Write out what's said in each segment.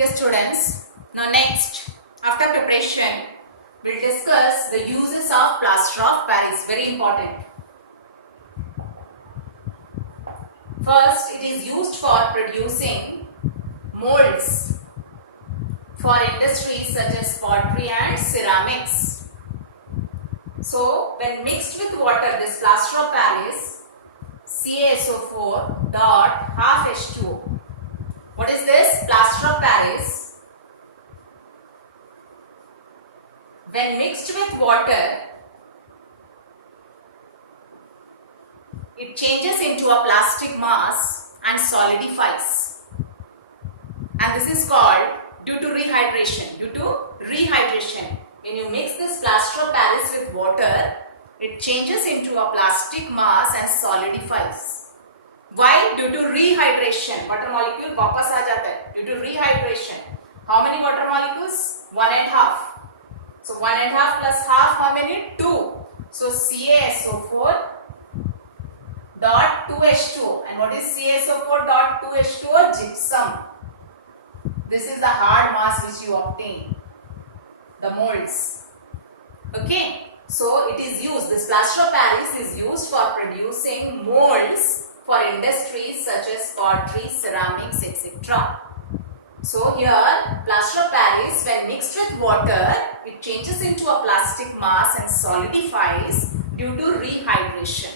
Yes, students. Now next, after preparation, we'll discuss the uses of plaster of Paris. Very important. First, it is used for producing molds for industries such as pottery and ceramics. So, when mixed with water, this plaster of Paris, CaSO4 dot half H2O. What is this? Plaster of Paris. When mixed with water, it changes into a plastic mass and solidifies. And this is called due to rehydration. When you mix this plaster of Paris with water, it changes into a plastic mass and solidifies. Why? Due to rehydration. Water molecule वापस आ जाता है. Due to rehydration. How many water molecules? 1.5. So 1.5 plus half, how many? 2. So CaSO4 dot 2H2O. And what is CaSO4 dot 2H2O? Gypsum. This is the hard mass which you obtain. The molds. Okay. So it is used. This plaster of Paris is used for producing molds for industries such as pottery, ceramics, etc. So here, plaster of Paris, when mixed with water, it changes into a plastic mass and solidifies due to rehydration.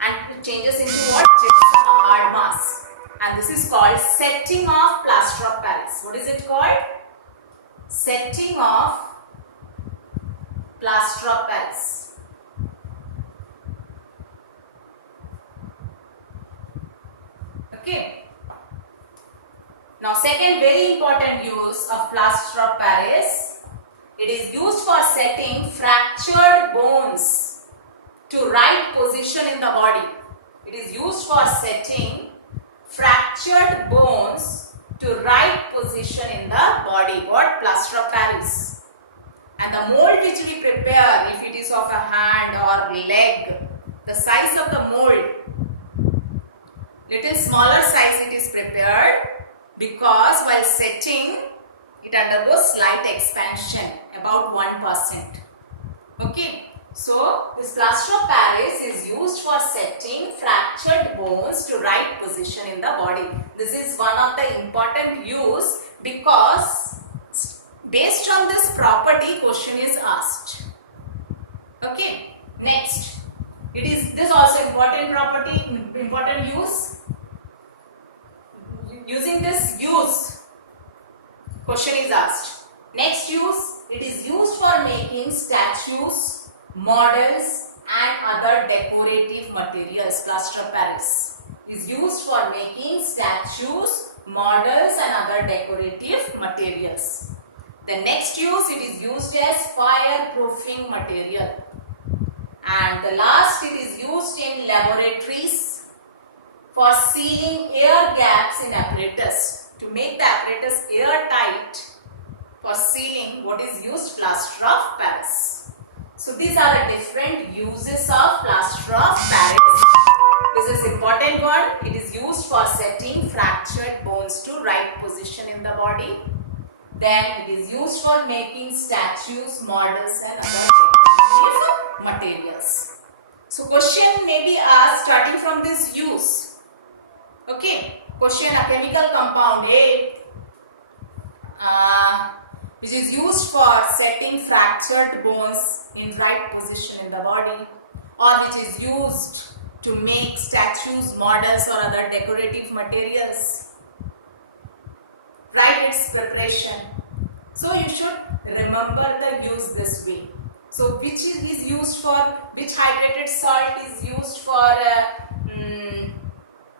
And it changes into what? Gypsum, a hard mass. And this is called setting of plaster of Paris. What is it called? Setting of plaster of Paris. Okay. Now second very important use of plaster of Paris, it is used for setting fractured bones to right position in the body. It is used for setting fractured bones to right position in the body. What? Plaster of Paris. And the mold which we prepare, if it is of a hand or leg, the size of the mold, little smaller size it is prepared, because while setting, it undergoes slight expansion, about 1%. Okay. So, this plaster of Paris is used for setting fractured bones to right position in the body. This is one of the important use, because based on this property, question is asked. Okay. Next, this also important property, important use. Using this use, question is asked. Next use, it is used for making statues, models and other decorative materials. Plaster of Paris is used for making statues, models and other decorative materials. The next use, it is used as fireproofing material. And the last, it is used in laboratories for sealing air gaps in apparatus. To make the apparatus airtight, for sealing, what is used? Plaster of Paris. So these are the different uses of plaster of Paris. This is important one. It is used for setting fractured bones to right position in the body. Then it is used for making statues, models and other decorative materials. So question may be asked starting from this use. Okay, question: a chemical compound A which is used for setting fractured bones in right position in the body, or which is used to make statues, models or other decorative materials. Write its preparation. So you should remember the use this way. So which is used for, which hydrated salt is used for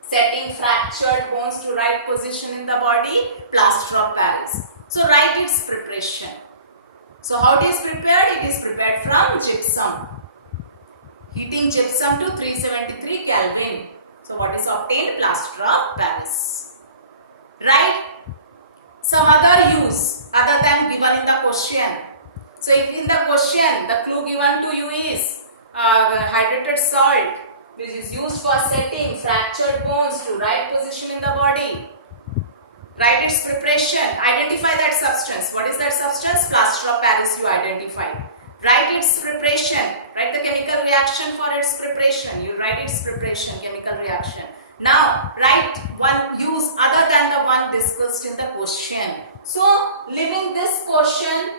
setting fractured bones to right position in the body? Plaster of Paris. So write its preparation. So how it is prepared? It is prepared from gypsum. Heating gypsum to 373 Kelvin. So what is obtained? Plaster of Paris. Right? Some other use other than given in the question. So if in the question the clue given to you is hydrated salt, which is used for setting fractured bones to right position in the body. Write its preparation. Identify that substance. What is that substance? Plaster of Paris you identify. Write its preparation. Write the chemical reaction for its preparation. You write its preparation, chemical reaction. Now, write one use other than the one discussed in the question. So, leaving this question,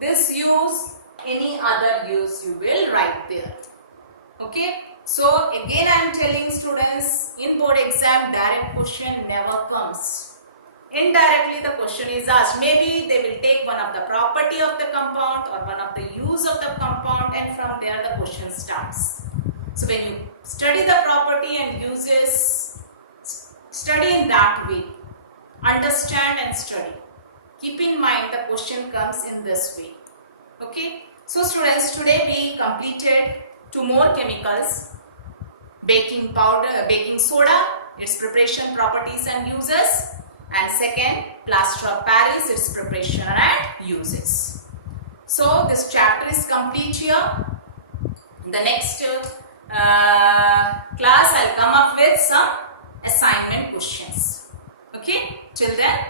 this use, any other use you will write there. Okay. So, again I am telling students, in board exam, direct question never comes. Indirectly the question is asked. Maybe they will take one of the property of the compound or one of the use of the compound, and from there the question starts. So when you study the property and uses, study in that way. Understand and study. Keep in mind the question comes in this way. Okay. So students, today we completed 2 more chemicals. Baking powder, baking soda, its preparation, properties and uses. And second, plaster of Paris, its preparation and uses. So this chapter is complete here. In the next class, I'll come up with some assignment questions. Okay, till then